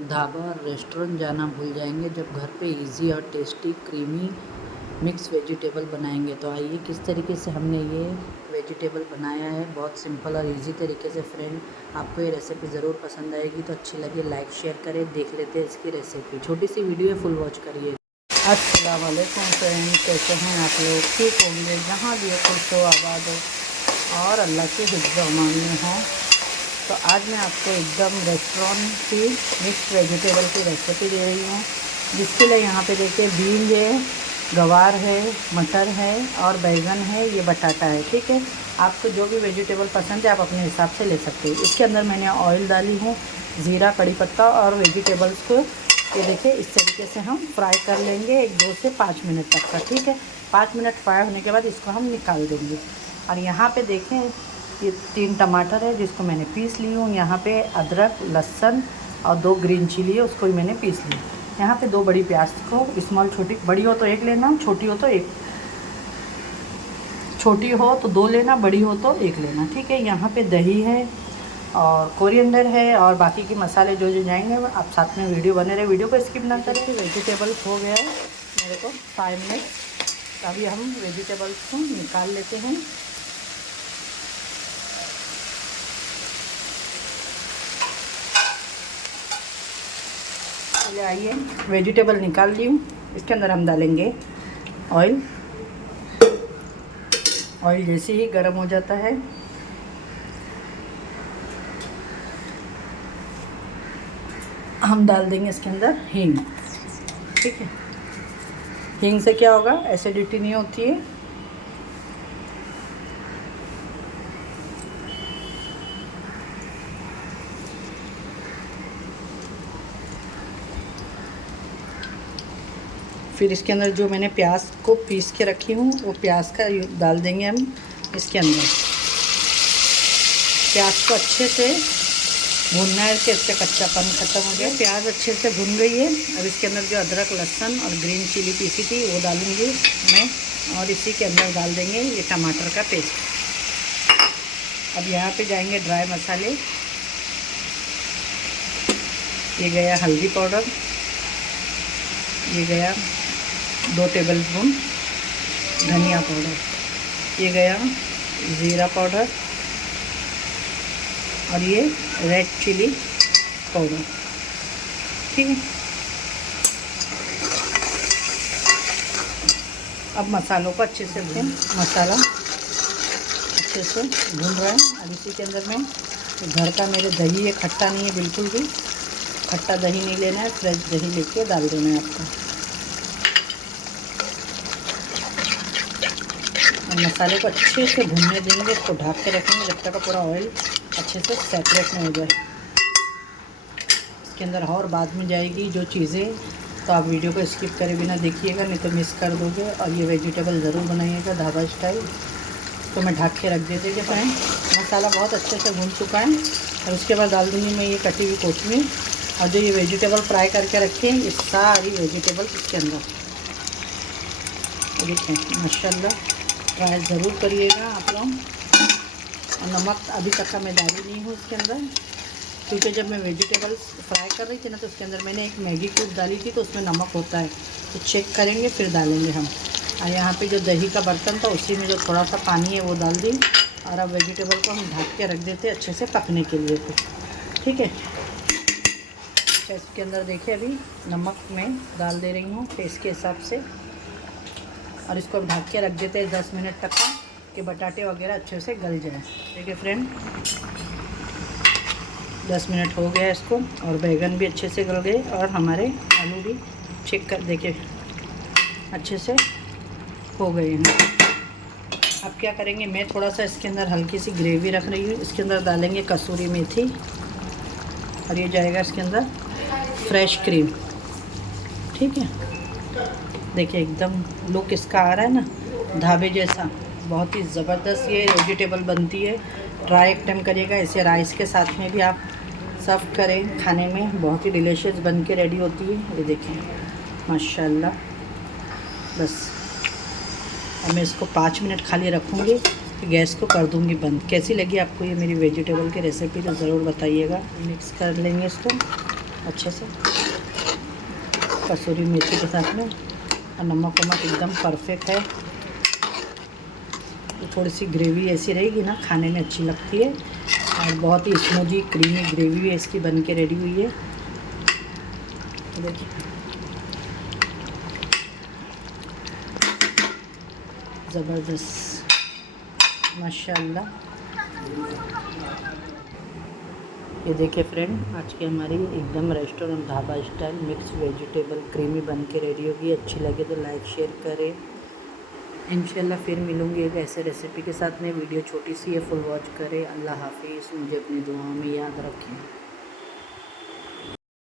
ढाबा और रेस्टोरेंट जाना भूल जाएंगे जब घर पे इजी और टेस्टी क्रीमी मिक्स वेजिटेबल बनाएंगे। तो आइए किस तरीके से हमने ये वेजिटेबल बनाया है, बहुत सिंपल और इजी तरीके से। फ्रेंड, आपको ये रेसिपी ज़रूर पसंद आएगी, तो अच्छी लगे लाइक शेयर करें। देख लेते हैं इसकी रेसिपी। छोटी सी वीडियो है, फुल वॉच करिए। अस्सलाम वालेकुम फ्रेंड, कैसे हैं आप लोग? ठीक होंगे, जहाँ भी हो खुश हो, आबाद हो और अल्लाह के हिफ्ज़ अमान में हों। तो आज मैं आपको एकदम रेस्टोरेंट की मिक्स वेजिटेबल की रेसिपी दे रही हूँ, जिसके लिए यहाँ पे देखिए बीन्स है, गवार है, मटर है और बैगन है, ये बटाटा है। ठीक है, आपको जो भी वेजिटेबल पसंद है आप अपने हिसाब से ले सकते हैं। इसके अंदर मैंने ऑयल डाली हूँ, ज़ीरा, कड़ी पत्ता और वेजिटेबल्स को ये देखिए इस तरीके से हम फ्राई कर लेंगे 2 से 5 मिनट तक का। ठीक है, 5 मिनट फ्राई होने के बाद इसको हम निकाल देंगे। और यहाँ पे देखें ये 3 टमाटर है जिसको मैंने पीस ली हूँ। यहाँ पे अदरक, लहसुन और 2 ग्रीन चिली है, उसको भी मैंने पीस ली। यहाँ पे 2 बड़ी प्याज को स्मॉल, छोटी, बड़ी हो तो 1 लेना, छोटी हो तो 1, छोटी हो तो 2 लेना, बड़ी हो तो 1 लेना। ठीक है, यहाँ पे दही है और कोरिएंडर है और बाकी के मसाले जो जो जाएंगे आप साथ में वीडियो बने रहे, वीडियो को स्किप ना करें। वेजिटेबल्स हो गया है मेरे को 5 मिनट। अभी हम वेजिटेबल्स को निकाल लेते हैं। चलिए आइए, वेजिटेबल निकाल ली हूँ। इसके अंदर हम डालेंगे ऑयल। ऑयल जैसे ही गर्म हो जाता है हम डाल देंगे इसके अंदर हींग। ठीक है, हींग से क्या होगा, एसिडिटी नहीं होती है। फिर इसके अंदर जो मैंने प्याज को पीस के रखी हूँ वो प्याज का डाल देंगे हम इसके अंदर। प्याज को अच्छे से भूनना है कि इसका कच्चापन ख़त्म हो गया। प्याज अच्छे से भुन गई है। अब इसके अंदर जो अदरक, लहसुन और ग्रीन चिली पीसी थी वो डालूंगी मैं, और इसी के अंदर डाल देंगे ये टमाटर का पेस्ट। अब यहाँ पे जाएंगे ड्राई मसाले। ये गया हल्दी पाउडर, ये गया 2 टेबलस्पून धनिया पाउडर, ये गया ज़ीरा पाउडर और ये रेड चिली पाउडर। ठीक है, अब मसालों को अच्छे से भून, मसाला अच्छे से भून रहा है। अब इसी के अंदर में घर का मेरे दही है, खट्टा नहीं है, बिल्कुल भी खट्टा दही नहीं लेना है, फ्रेश दही लेके डाल देना है आपको। और मसाले को अच्छे से भूनने देंगे, इसको ढक के रखेंगे जब तक पूरा ऑयल अच्छे से सेपरेट नहीं हो जाए। इसके अंदर और बाद में जाएगी जो चीज़ें, तो आप वीडियो को स्किप करे बिना देखिएगा, नहीं तो मिस कर दोगे। और ये वेजिटेबल ज़रूर बनाइएगा ढाबा स्टाइल। तो मैं ढक के रख देते थे फ्रेंड। मसाला बहुत अच्छे से भून चुका है और उसके बाद डाल दूँगी मैं ये कटी हुई कोथिमीर और जो ये वेजिटेबल फ्राई करके रखे हैं, ये सारी वेजिटेबल इसके अंदर। देखिए माशाल्लाह, ट्राई ज़रूर करिएगा आप लोग। और नमक अभी तक का मैं डाली नहीं हूँ इसके अंदर, क्योंकि जब मैं वेजिटेबल्स फ्राई कर रही थी ना तो उसके अंदर मैंने एक मैगी क्यूब डाली थी, तो उसमें नमक होता है, तो चेक करेंगे फिर डालेंगे हम। और यहाँ पे जो दही का बर्तन था उसी में जो थोड़ा सा पानी है वो डाल दी। और अब वेजिटेबल को हम ढक के रख देते अच्छे से पकने के लिए। ठीक है, इसके अंदर देखिए अभी नमक मैं डाल दे रही हूँ टेस्ट के हिसाब से। और इसको ढक के रख देते हैं 10 मिनट तक का, कि बटाटे वगैरह अच्छे से गल जाए। ठीक है फ्रेंड, 10 मिनट हो गया इसको, और बैगन भी अच्छे से गल गए और हमारे आलू भी चेक कर देखिए अच्छे से हो गए हैं। अब क्या करेंगे, मैं थोड़ा सा इसके अंदर हल्की सी ग्रेवी रख रही हूँ। इसके अंदर डालेंगे कसूरी मेथी और ये जाएगा इसके अंदर फ्रेश क्रीम। ठीक है, देखिए एकदम लुक इसका आ रहा है ना ढाबे जैसा, बहुत ही ज़बरदस्त ये वेजिटेबल बनती है। ट्राई एक टाइम करिएगा, इसे राइस के साथ में भी आप सर्व करें, खाने में बहुत ही डिलीशियस बन के रेडी होती है। ये देखें माशाल्लाह। बस अब मैं इसको 5 मिनट खाली रखूँगी, फिर गैस को कर दूँगी बंद। कैसी लगी आपको ये मेरी वेजिटेबल की रेसिपी तो ज़रूर बताइएगा। मिक्स कर लेंगे इसको अच्छे से कसूरी मेथी के साथ में, और नमक वमक एकदम परफेक्ट है। तो थोड़ी सी ग्रेवी ऐसी रहेगी ना, खाने में अच्छी लगती है, और बहुत ही स्मूदी क्रीमी ग्रेवी भी इसकी बन के रेडी हुई है। तो देखिए ज़बरदस्त, माशाल्लाह। ये देखिए फ्रेंड, आज की हमारी एकदम restaurant dhaba style mix vegetable creamy बन के रेडी होगी। अच्छी लगे तो लाइक शेयर करें। इंशाल्लाह फिर मिलूँगी एक ऐसे रेसिपी के साथ में। वीडियो छोटी सी है, फुल वॉच करें। अल्लाह हाफिज़। मुझे अपनी दुआओं में याद रखें।